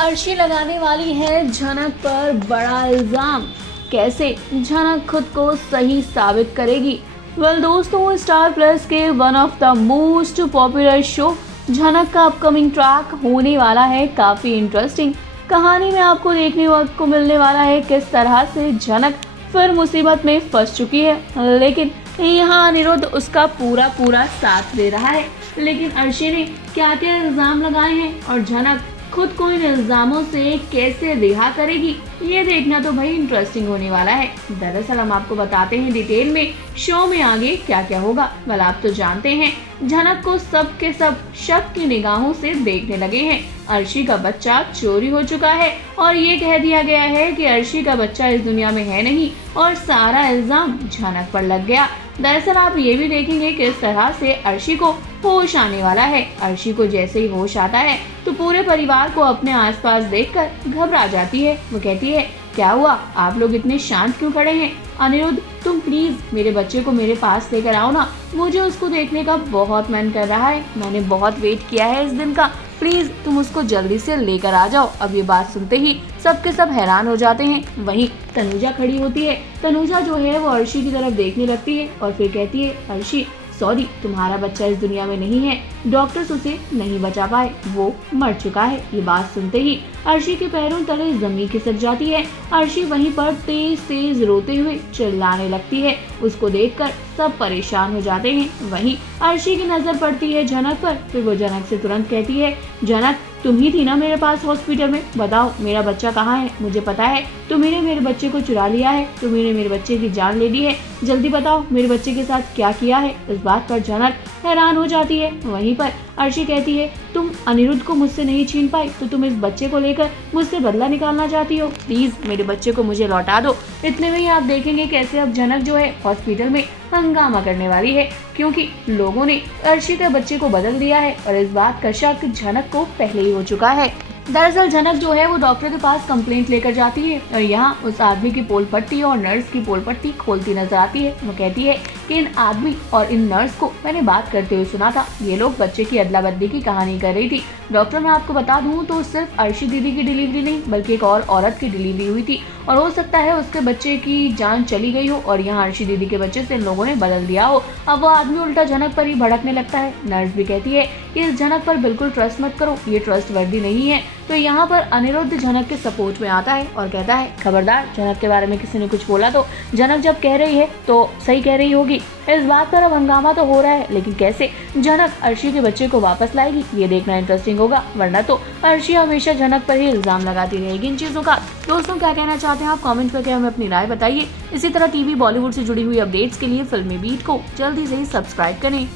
अर्शी लगाने वाली है झनक पर बड़ा इल्जाम। कैसे झनक खुद को सही साबित करेगी? दोस्तों, स्टार प्लस के one of the most popular show झनक का अपकमिंग ट्रैक होने वाला है काफी इंटरेस्टिंग। कहानी में आपको देखने वक्त को मिलने वाला है किस तरह से झनक फिर मुसीबत में फंस चुकी है, लेकिन यहाँ अनिरुद्ध उसका पूरा साथ दे रहा है। लेकिन अर्शी ने क्या क्या इल्जाम लगाए हैं और झनक खुद को इन इल्जामों से कैसे रिहा करेगी, ये देखना तो भाई इंटरेस्टिंग होने वाला है। दरअसल हम आपको बताते हैं डिटेल में शो में आगे क्या क्या होगा। आप तो जानते हैं झनक को सब के सब शक की निगाहों से देखने लगे हैं। अर्शी का बच्चा चोरी हो चुका है और ये कह दिया गया है कि अर्शी का बच्चा इस दुनिया में है नहीं और सारा इल्जाम झनक पर लग गया। दरअसल आप ये भी देखेंगे किस तरह से अर्शी को होश आने वाला है। अर्शी को जैसे ही होश आता है तो पूरे परिवार को अपने आसपास देखकर घबरा जाती है। वो कहती है, क्या हुआ, आप लोग इतने शांत क्यों खड़े हैं? अनिरुद्ध, तुम प्लीज मेरे बच्चे को मेरे पास लेकर आओ ना, मुझे उसको देखने का बहुत मन कर रहा है। मैंने बहुत वेट किया है इस दिन का, प्लीज तुम उसको जल्दी से लेकर आ जाओ। अब ये बात सुनते ही सबके सब हैरान हो जाते हैं। वहीं तनुजा खड़ी होती है। तनुजा जो है वो अर्शी की तरफ देखने लगती है और फिर कहती है, अर्शी सॉरी, तुम्हारा बच्चा इस दुनिया में नहीं है, डॉक्टर्स उसे नहीं बचा पाए, वो मर चुका है। ये बात सुनते ही अर्शी के पैरों तले जमीन खिसक जाती है। अर्शी वहीं पर तेज रोते हुए चिल्लाने लगती है। उसको देखकर सब परेशान हो जाते हैं। वहीं अर्शी की नजर पड़ती है झनक पर। फिर वो झनक से तुरंत कहती है, झनक तुम ही थी ना मेरे पास हॉस्पिटल में, बताओ मेरा बच्चा कहाँ है? मुझे पता है तुम्ही मेरे बच्चे को चुरा लिया है, तुम्ही मेरे बच्चे की जान ले ली है, जल्दी बताओ मेरे बच्चे के साथ क्या किया है। इस बात पर झनक हैरान हो जाती है। वहीं पर अर्शी कहती है, तुम अनिरुद्ध को मुझसे नहीं छीन पाई तो तुम इस बच्चे को लेकर मुझसे बदला निकालना चाहती हो, प्लीज मेरे बच्चे को मुझे लौटा दो। इतने में ही आप देखेंगे कैसे अब झनक जो है हॉस्पिटल में हंगामा करने वाली है, क्योंकि लोगों ने अर्शी के बच्चे को बदल दिया है और इस बात का शक झनक को पहले ही हो चुका है। दरअसल झनक जो है वो डॉक्टर के पास कंप्लेंट लेकर जाती है और यहाँ उस आदमी की पोल पट्टी और नर्स की पोल पट्टी खोलती नजर आती है। वो कहती है कि इन आदमी और इन नर्स को मैंने बात करते हुए सुना था, ये लोग बच्चे की अदला बदली की कहानी कर रही थी। डॉक्टर, मैं आपको बता दूं तो सिर्फ अर्शी दीदी की डिलीवरी नहीं बल्कि एक और औरत की डिलीवरी हुई थी और हो सकता है उसके बच्चे की जान चली गई हो और यहाँ अर्शी दीदी के बच्चे से इन लोगों ने बदल दिया हो। अब वो आदमी उल्टा झनक पर ही भड़कने लगता है। नर्स भी कहती है कि इस झनक पर बिल्कुल ट्रस्ट मत करो, ये ट्रस्ट वर्दी नहीं है। तो यहाँ पर अनिरुद्ध झनक के सपोर्ट में आता है और कहता है, खबरदार झनक के बारे में किसी ने कुछ बोला तो झनक जब कह रही है तो सही कह रही होगी। इस बात पर अब हंगामा तो हो रहा है, लेकिन कैसे झनक अर्शी के बच्चे को वापस लाएगी ये देखना इंटरेस्टिंग होगा, वरना तो अर्शी हमेशा झनक पर ही इल्जाम लगाती रहेगी इन चीजों का। दोस्तों, क्या कहना चाहते हैं आप? कमेंट करके हमें अपनी राय बताइए। इसी तरह टीवी बॉलीवुड से जुड़ी हुई अपडेट्स के लिए फिल्मी बीट को जल्दी से सब्सक्राइब करें।